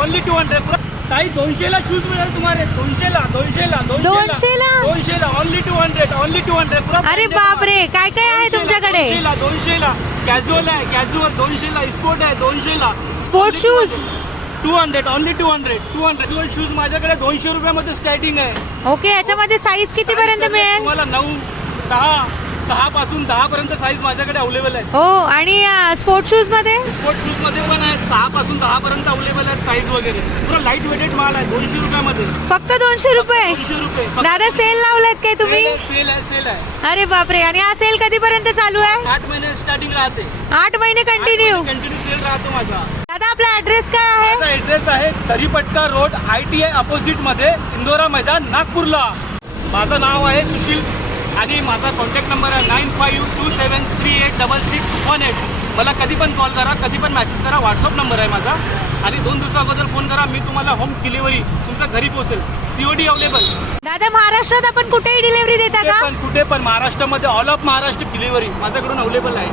Only two hundred ताई दोनशेला shoes मिळेल तुम्हाला दोनशेला दोनशेला दोनशेला? दोनशेला? Only two hundred only two hundred अरे बापरे काय काय आहे तुमच्याकडे? दोनशेला दोनशेला. कॅज्युअल आहे कॅज्युअल दोनशेला स्पोर्ट आहे दोनशेला. Sport shoes two hundred only two hundred two hundred shoes माझ्याकडे दोनशे रुपयामध्ये स्टार्टिंग आहे. ओके याच्यामध्ये साईज किती पर्यंत मिळेल? तुम्हाला नऊ दहा सहा पासून दहा पर्यंत साईज माझ्याकडे अवेलेबल आहे हो आणि स्पोर्ट शूजमध्ये? स्पोर्ट शूजमध्ये पण आहेत. सहा पासून दहा पर्यंत अवेलेबल आहेत साईज वगैरे. पुरा लाइट वेटेड माल आहे दोनशे रुपयामध्ये. फक्त दोनशे रुपये? दोनशे रुपये फक्त दादा सेल लावलात काय तुम्ही? सेल आहे सेल आहे अरे बापरे आणि हा सेल कधीपर्यंत चालू आहे? आठ महिने स्टार्टिंग राहते. आठ महिने कंटिन्यू कंटिन्यू सेल राहतो माझा. दादा आपला ऍड्रेस काय आहे? माझा ऍड्रेस आहे Daripatta road I T I अपोजिटमध्ये Indora Maidan नागपूरला. माझं नाव आहे सुशील आणि माझा कॉन्टॅक्ट नंबर आहे nine five two seven three eight double six one eight मला कधी पण कॉल करा कधी पण मेसेज करा. व्हॉट्सअप नंबर आहे माझा. आणि दोन दिवसा अगोदर फोन करा. मी तुम्हाला होम डिलिव्हरी तुमच्या घरी पोहोचेल. सीओडी अवेलेबल दादा महाराष्ट्रात आपण कुठेही डिलिव्हरी देता कुठे का? पण कुठे पण. महाराष्ट्रामध्ये ऑल ऑफ महाराष्ट्र डिलिव्हरी माझ्याकडून अवेलेबल आहे.